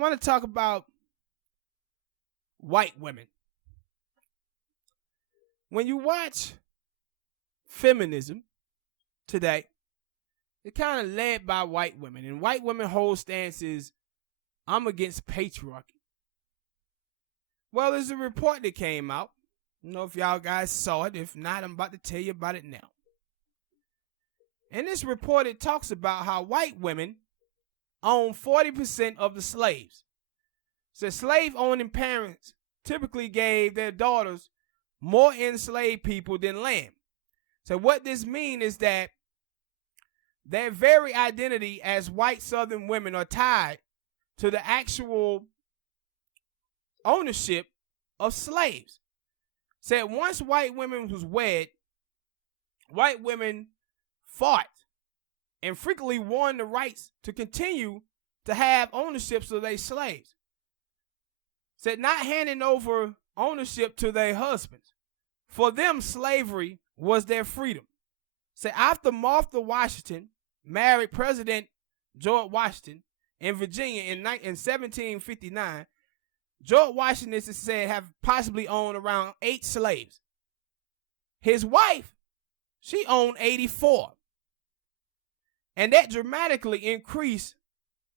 want to talk about white women. When you watch feminism today, it's kind of led by white women. And white women hold stances, I'm against patriarchy. Well, there's a report that came out. I don't know if y'all guys saw it. If not, I'm about to tell you about it now. In this report, it talks about how white women own 40% of the slaves. So slave-owning parents typically gave their daughters more enslaved people than land. So what this means is that their very identity as white Southern women are tied to the actual ownership of slaves. Said once white women was wed, white women fought and frequently won the rights to continue to have ownerships of their slaves. Said not handing over ownership to their husbands. For them, slavery was their freedom. Said after Martha Washington married President George Washington in Virginia in 1759, George Washington is said have possibly owned around 8 slaves. His wife, she owned 84. And that dramatically increased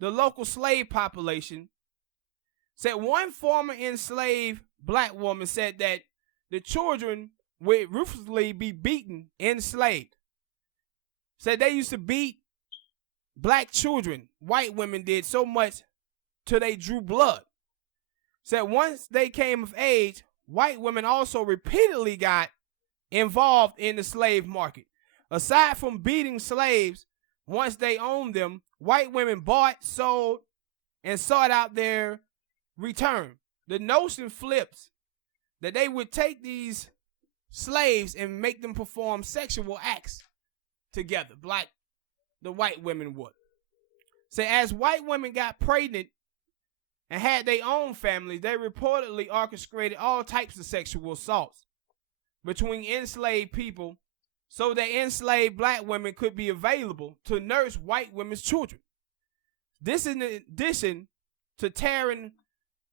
the local slave population. Said one former enslaved black woman said that the children would ruthlessly be beaten, enslaved. Said they used to beat black children, white women did so much till they drew blood. Said once they came of age, white women also repeatedly got involved in the slave market. Aside from beating slaves, once they owned them, white women bought, sold, and sought out their return. The notion flips that they would take these slaves and make them perform sexual acts together, like the white women would. So as white women got pregnant and had their own families, they reportedly orchestrated all types of sexual assaults between enslaved people so that enslaved black women could be available to nurse white women's children. This in addition to tearing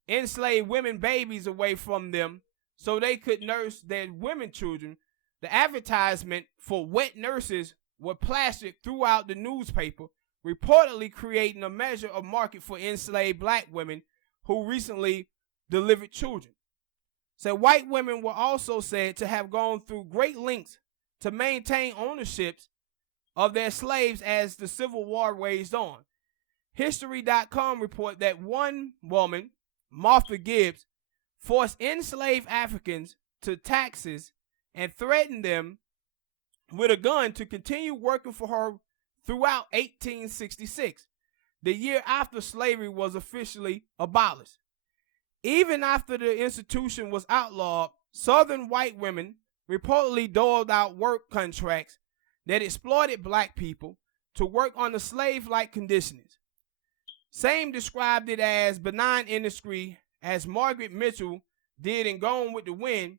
enslaved women babies away from them so they could nurse their women children. The advertisement for wet nurses were plastered throughout the newspaper, reportedly creating a measure of market for enslaved black women who recently delivered children. So white women were also said to have gone through great lengths to maintain ownerships of their slaves as the Civil War waged on. History.com report that one woman, Martha Gibbs, forced enslaved Africans to taxes and threatened them with a gun to continue working for her throughout 1866, the year after slavery was officially abolished. Even after the institution was outlawed, Southern white women reportedly doled out work contracts that exploited black people to work on the slave-like conditions. Same described it as benign industry as Margaret Mitchell did in Gone with the Wind.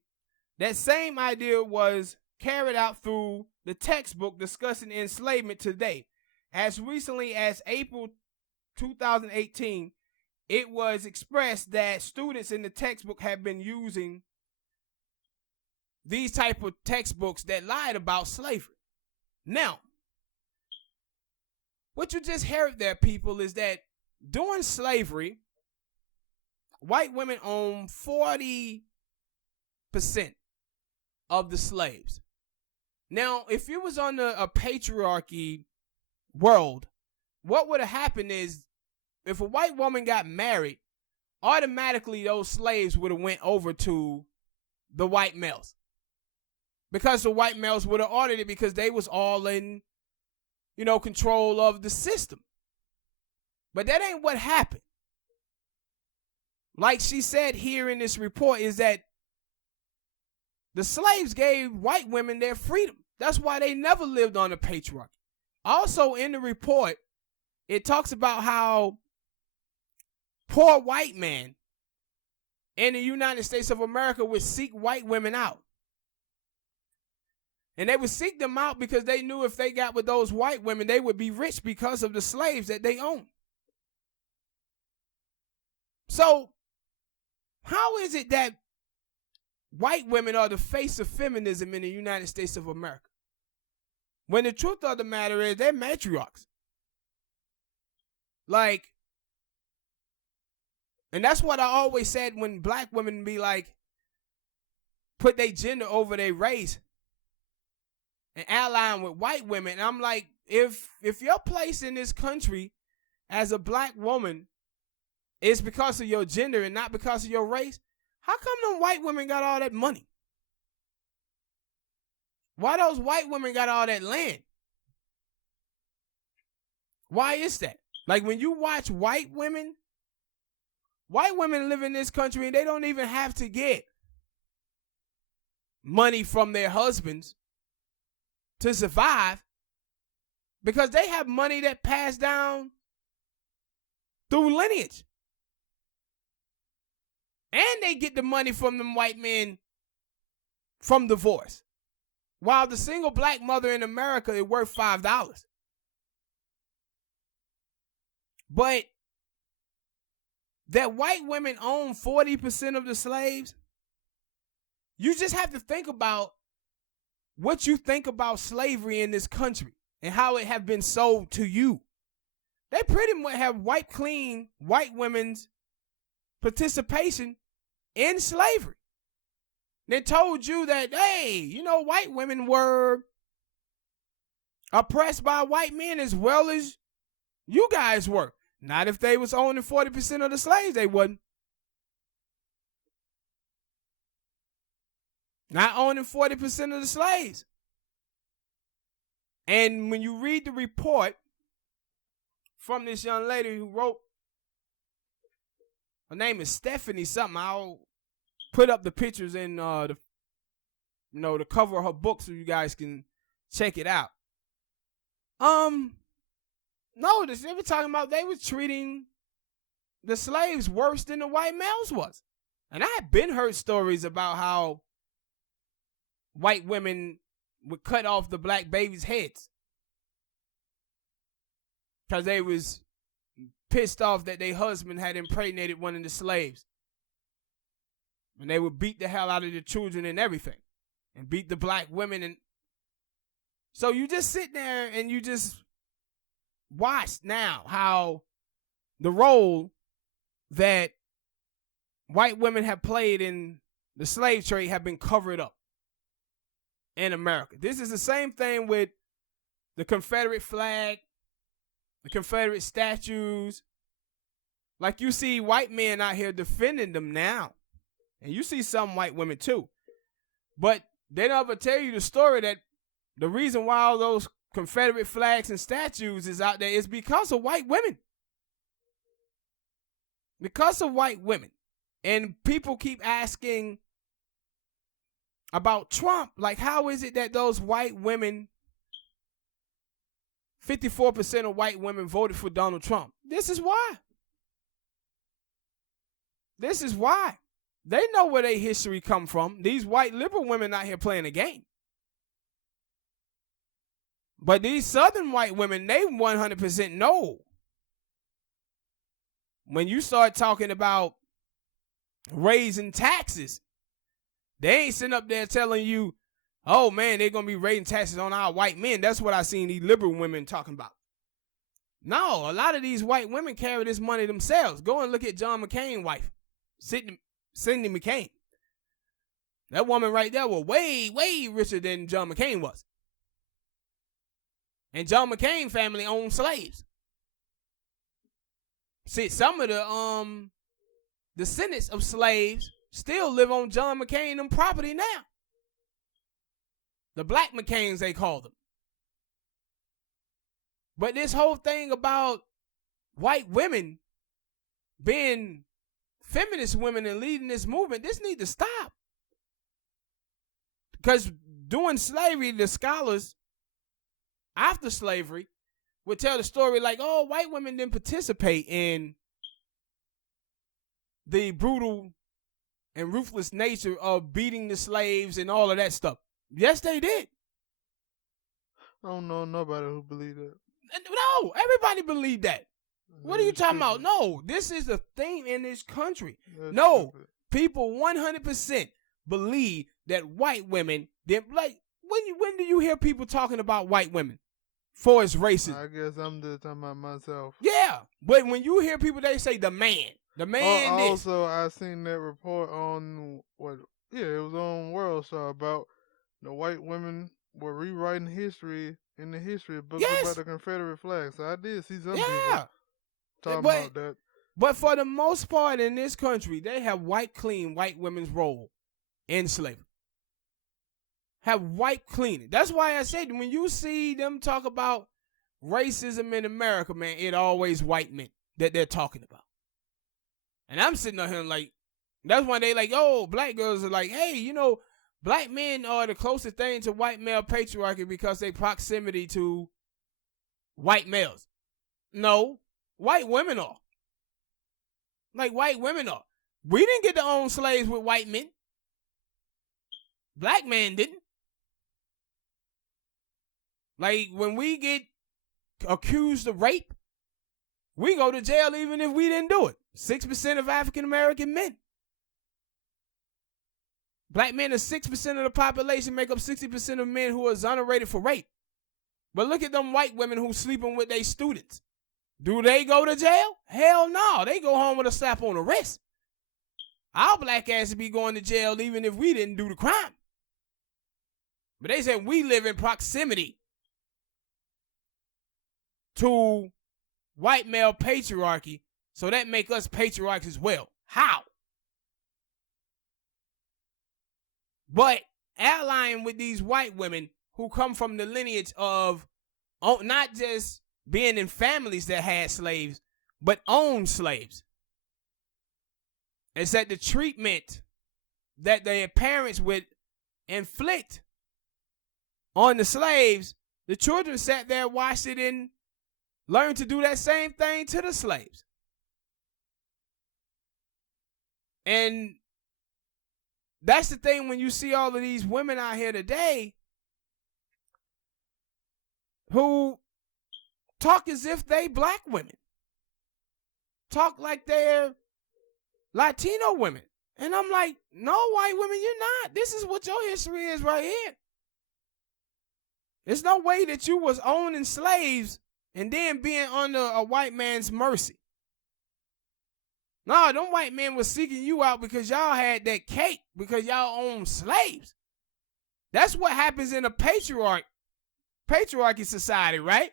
That same idea was carried out through the textbook discussing enslavement today. As recently as April 2018, it was expressed that students in the textbook have been using these type of textbooks that lied about slavery. Now, what you just heard there, people, is that during slavery, white women owned 40% of the slaves. Now, if you was on a patriarchy world, what would have happened is if a white woman got married, automatically those slaves would have went over to the white males. Because the white males would have ordered it because they was all in, control of the system. But that ain't what happened. Like she said here in this report is that the slaves gave white women their freedom. That's why they never lived on a patriarchy. Also in the report, it talks about how poor white men in the United States of America would seek white women out. And they would seek them out because they knew if they got with those white women, they would be rich because of the slaves that they owned. So how is it that white women are the face of feminism in the United States of America, when the truth of the matter is they're matriarchs? Like, and that's what I always said when black women be like, put their gender over their race and allying with white women. And I'm like, if your place in this country as a black woman is because of your gender and not because of your race, how come them white women got all that money? Why those white women got all that land? Why is that? Like, when you watch white women live in this country and they don't even have to get money from their husbands to survive, because they have money that passed down through lineage. And they get the money from them white men from divorce. While the single black mother in America is worth $5. But that white women own 40% of the slaves, you just have to think about what you think about slavery in this country and how it have been sold to you. They pretty much have wiped clean white women's participation in slavery. They told you that, hey, you know, white women were oppressed by white men as well as you guys were. Not if they was owning 40% of the slaves, they wasn't. Not owning 40% of the slaves. And when you read the report from this young lady who wrote, her name is Stephanie something. I'll put up the pictures in the cover of her book so you guys can check it out. Notice they were talking about they was treating the slaves worse than the white males was. And I had been heard stories about how white women would cut off the black babies' heads because they was pissed off that their husband had impregnated one of the slaves. And they would beat the hell out of the children and everything. And beat the black women. And so you just sit there and you just watch now how the role that white women have played in the slave trade have been covered up in America. This is the same thing with the Confederate flag, the Confederate statues. Like, you see white men out here defending them now. And you see some white women too. But they never tell you the story that the reason why all those Confederate flags and statues is out there is because of white women. Because of white women. And people keep asking about Trump. Like, how is it that those white women, 54% of white women voted for Donald Trump? This is why. This is why. They know where their history come from. These white liberal women out here playing a game. But these southern white women, they 100% know. When you start talking about raising taxes, they ain't sitting up there telling you, oh man, they're going to be raising taxes on our white men. That's what I seen these liberal women talking about. No, a lot of these white women carry this money themselves. Go and look at John McCain's wife, Cindy McCain. That woman right there was way, way richer than John McCain was. And John McCain family owned slaves. See, some of the descendants of slaves still live on John McCain and them property now. The black McCains, they call them. But this whole thing about white women being feminist women and leading this movement, this need to stop. Because during slavery, the scholars after slavery would tell the story like, oh, white women didn't participate in the brutal and ruthless nature of beating the slaves and all of that stuff. Yes, they did. I don't know nobody who believe that. No, everybody believed that. What are you talking about? No, this is the thing in this country. That's no, stupid. People 100% believe that white women, like, when do you hear people talking about white women for its racism? I guess I'm just talking about myself. Yeah, but when you hear people, they say the man. Also, I seen that report on it was on World Star about the white women were rewriting history in the history books about the Confederate flag. So I did see some people talking about that. But for the most part in this country, they have clean white women's role in slavery. Have white cleaning. That's why I said when you see them talk about racism in America, man, it always white men that they're talking about. And I'm sitting on here like, that's when they like, oh, black girls are like, hey, you know, black men are the closest thing to white male patriarchy because they proximity to white males. No, white women are. Like, white women are. We didn't get to own slaves with white men. Black men didn't. Like, when we get accused of rape, we go to jail even if we didn't do it. 6% of African American men. Black men are 6% of the population, make up 60% of men who are exonerated for rape. But look at them white women who sleeping with their students. Do they go to jail? Hell no. They go home with a slap on the wrist. Our black ass would be going to jail even if we didn't do the crime. But they said we live in proximity to white male patriarchy, so that make us patriarchs as well. How? But allying with these white women who come from the lineage of not just being in families that had slaves, but owned slaves. It's that the treatment that their parents would inflict on the slaves, the children sat there, watched it, and learned to do that same thing to the slaves. And that's the thing when you see all of these women out here today who talk as if they black women. Talk like they're Latino women. And I'm like, no, white women, you're not. This is what your history is right here. There's no way that you was owning slaves and then being under a white man's mercy. No, them white men was seeking you out because y'all had that cake, because y'all owned slaves. That's what happens in a patriarchy society, right?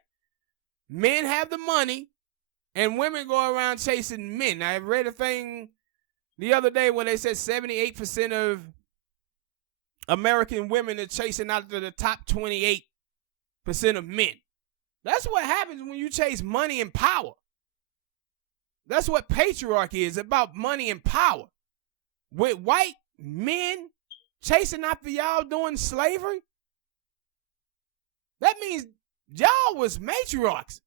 Men have the money, and women go around chasing men. I read a thing the other day where they said 78% of American women are chasing out to the top 28% of men. That's what happens when you chase money and power. That's what patriarchy is, about money and power. With white men chasing after y'all doing slavery, that means y'all was matriarchs.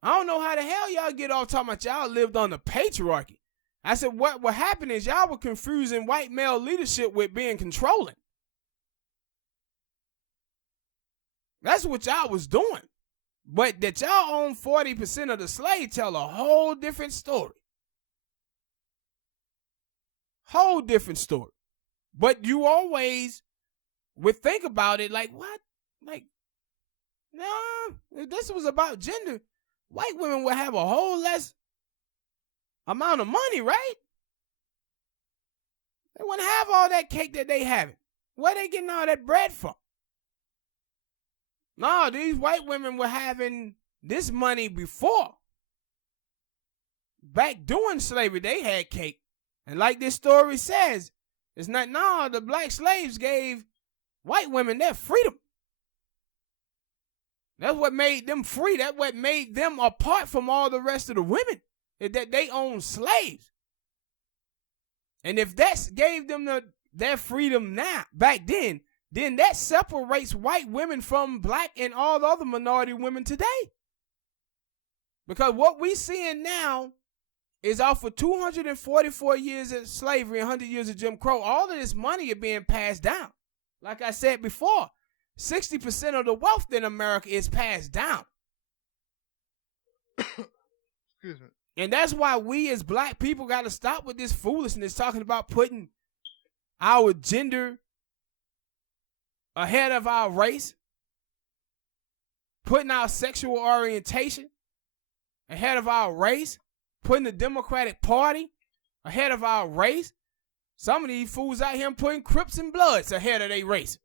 I don't know how the hell y'all get off talking about y'all lived on the patriarchy. I said what happened is y'all were confusing white male leadership with being controlling. That's what y'all was doing. But that y'all own 40% of the slave tell a whole different story. Whole different story. But you always would think about it like, what? Like, nah, if this was about gender, white women would have a whole less amount of money, right? They wouldn't have all that cake that they having. Where they getting all that bread from? No, these white women were having this money before. Back during slavery, they had cake. And like this story says, it's not, no, the black slaves gave white women their freedom. That's what made them free. That's what made them apart from all the rest of the women, is that they owned slaves. And if that gave them their freedom now, back then that separates white women from black and all the other minority women today. Because what we seeing now is off of 244 years of slavery and 100 years of Jim Crow. All of this money is being passed down. Like I said before, 60% of the wealth in America is passed down. Excuse me. And that's why we as black people got to stop with this foolishness talking about putting our gender ahead of our race, putting our sexual orientation ahead of our race, putting the Democratic Party ahead of our race. Some of these fools out here putting Crips and Bloods ahead of their race.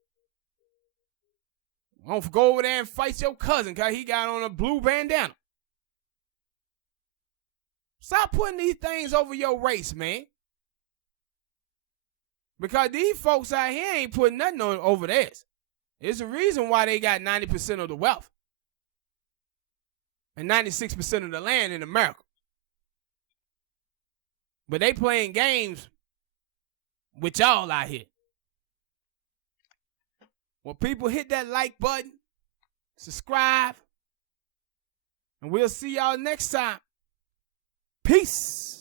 Don't go over there and fight your cousin because he got on a blue bandana. Stop putting these things over your race, man. Because these folks out here ain't putting nothing on over theirs. There's a reason why they got 90% of the wealth and 96% of the land in America. But they playing games with y'all out here. Well, people, hit that like button, subscribe, and we'll see y'all next time. Peace.